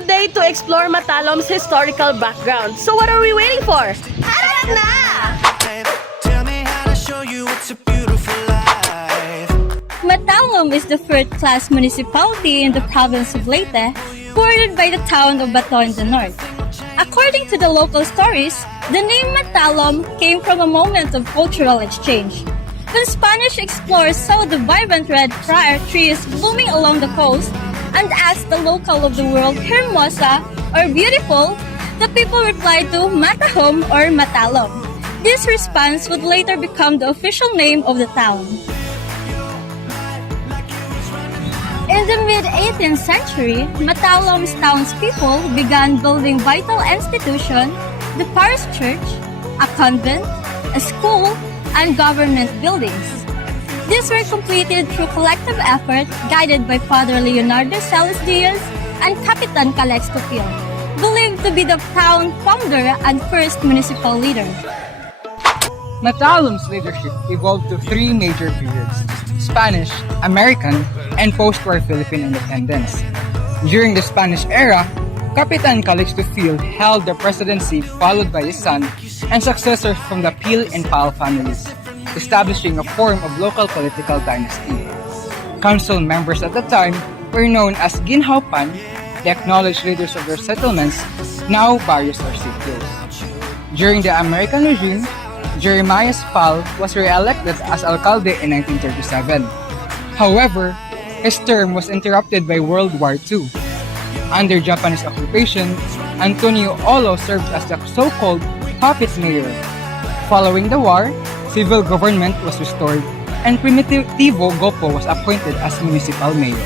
today to explore Matalom's historical background. So what are we waiting for? Tara na! Tell me how to show you it's a beautiful life. Matalom is the third-class municipality in the province of Leyte, bordered by the town of Bato in the north. According to the local stories, the name Matalom came from a moment of cultural exchange. When Spanish explorers saw the vibrant red briar trees blooming along the coast and asked the local of the world hermosa or beautiful, the people replied to Matahom or Matalom. This response would later become the official name of the town. In the mid-18th century, Matalom's townspeople began building vital institutions, the parish church, a convent, a school, and government buildings. These were completed through collective effort guided by Father Leonardo Celis Diaz and Capitan Calixto Pil, believed to be the town founder and first municipal leader. Matalom's leadership evolved to three major periods: Spanish, American, and post-war Philippine independence. During the Spanish era, Capitan Calixto Pil held the presidency, followed by his son and successors from the Pil and Pal families, establishing a form of local political dynasty. Council members at the time were known as Ginhaupan, the acknowledged leaders of their settlements, now barrios or sitios. During the American regime, Jeremias Pal was re-elected as alcalde in 1937. However, his term was interrupted by World War II. Under Japanese occupation, Antonio Olo served as the so-called puppet mayor. Following the war, civil government was restored and Primitivo Gopo was appointed as municipal mayor.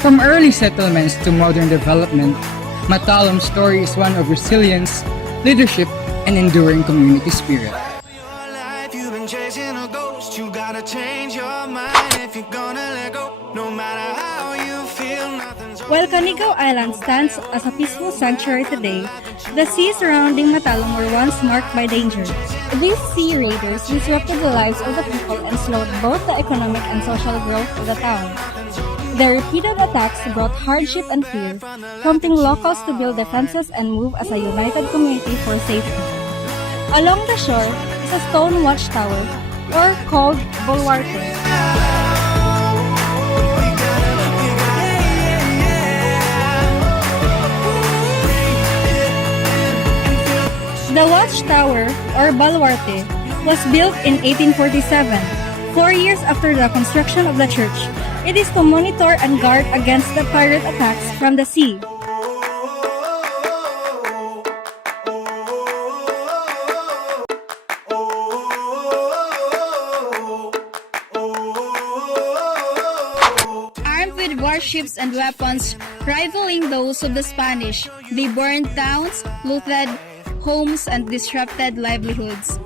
From early settlements to modern development, Matalom's story is one of resilience, leadership, and enduring community spirit. You've been chasing a ghost. You gotta change your mind if you're gonna let go. No matter how you feel, nothing's While Canigao Island stands as a peaceful sanctuary today, the seas surrounding Matalom were once marked by danger. These sea raiders disrupted the lives of the people and slowed both the economic and social growth of the town. Their repeated attacks brought hardship and fear, prompting locals to build defenses and move as a united community for safety. Along the shore is a stone watchtower, or called bulwark. The watchtower, or baluarte, was built in 1847, 4 years after the construction of the church. It is to monitor and guard against the pirate attacks from the sea. Armed with warships and weapons rivaling those of the Spanish, they burned towns, looted homes, and disrupted livelihoods.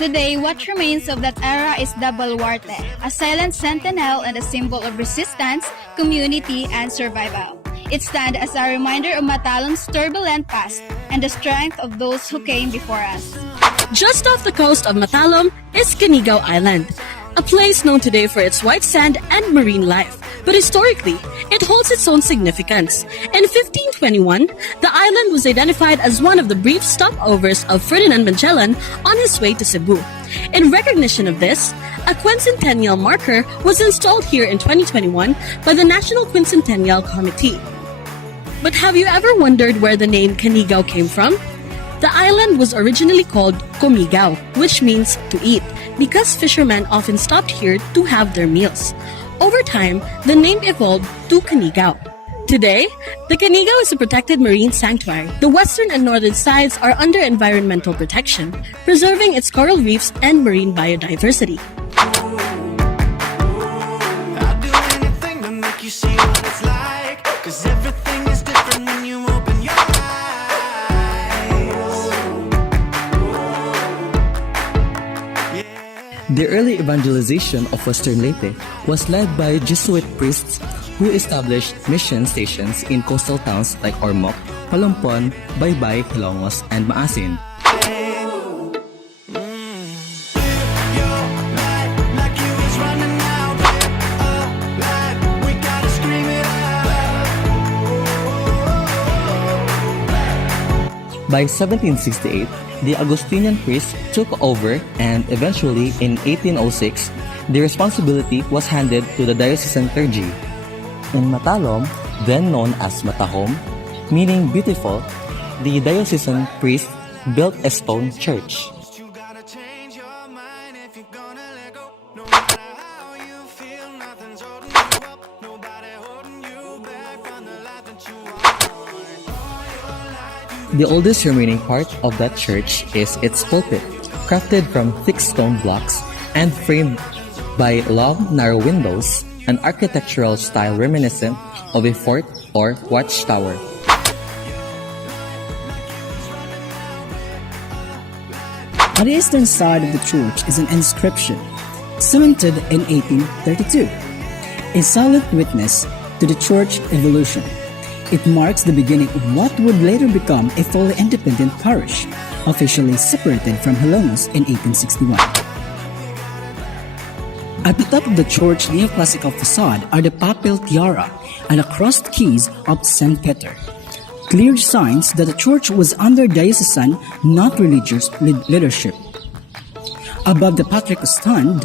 Today, what remains of that era is the baluarte, a silent sentinel and a symbol of resistance, community, and survival. It stands as a reminder of Matalom's turbulent past and the strength of those who came before us. Just off the coast of Matalom is Canigao Island, a place known today for its white sand and marine life. But historically, it holds its own significance. In 1521, the island was identified as one of the brief stopovers of Ferdinand Magellan on his way to Cebu. In recognition of this, a quincentennial marker was installed here in 2021 by the National Quincentennial Committee. But have you ever wondered where the name Canigao came from? The island was originally called Comigao, which means to eat, because fishermen often stopped here to have their meals. Over time, the name evolved to Canigao. Today, the Canigao is a protected marine sanctuary. The western and northern sides are under environmental protection, preserving its coral reefs and marine biodiversity. I'd do anything to make you see what it's like. 'Cause everything is different when you open your eyes. The early evangelization of Western Leyte was led by Jesuit priests who established mission stations in coastal towns like Ormoc, Palampon, Baybay, Hilongos, and Maasin. By 1768, the Augustinian priests took over and eventually in 1806, the responsibility was handed to the diocesan clergy. In Matalom, then known as Matahom, meaning beautiful, the diocesan priest built a stone church. You gotta change your mind if you're gonna let go. No matter how you feel, nothing's holding you up. Nobody holding you back from the life that you want. The oldest remaining part of that church is its pulpit, crafted from thick stone blocks and framed by long, narrow windows, an architectural style reminiscent of a fort or watchtower. On the eastern side of the church is an inscription, cemented in 1832, a silent witness to the church evolution. It marks the beginning of what would later become a fully independent parish, officially separated from Hilonos in 1861. At the top of the church's neoclassical facade are the papal tiara and the crossed keys of St. Peter, clear signs that the church was under diocesan, not religious leadership. Above the patriarch stand,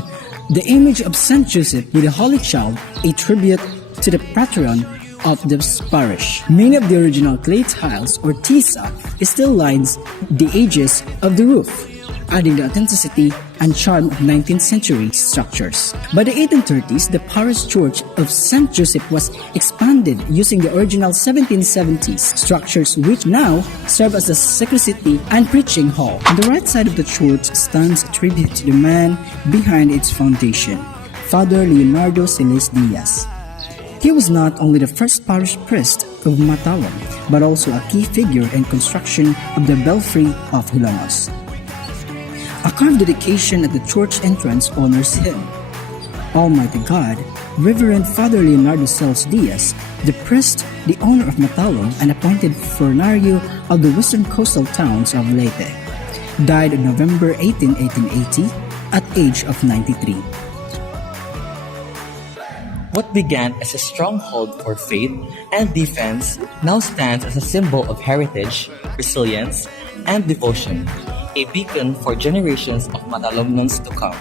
the image of Saint Joseph with the Holy Child, a tribute to the patron of this parish. Many of the original clay tiles or tisa still lines the edges of the roof, adding the authenticity and charm of 19th century structures. By the 1830s, the parish church of St. Joseph was expanded using the original 1770s structures, which now serve as the sacristy and preaching hall. On the right side of the church stands a tribute to the man behind its foundation, Father Leonardo Celis Diaz. He was not only the first parish priest of Matalom, but also a key figure in construction of the belfry of Hilonos. A carved dedication at the church entrance honors him. Almighty God, Reverend Father Leonardo Celis Diaz, the priest, the owner of Matalom, and appointed fornario of the western coastal towns of Leyte, died on November 18, 1880, at age of 93. What began as a stronghold for faith and defense now stands as a symbol of heritage, resilience, and devotion, a beacon for generations of Matalomnons to come.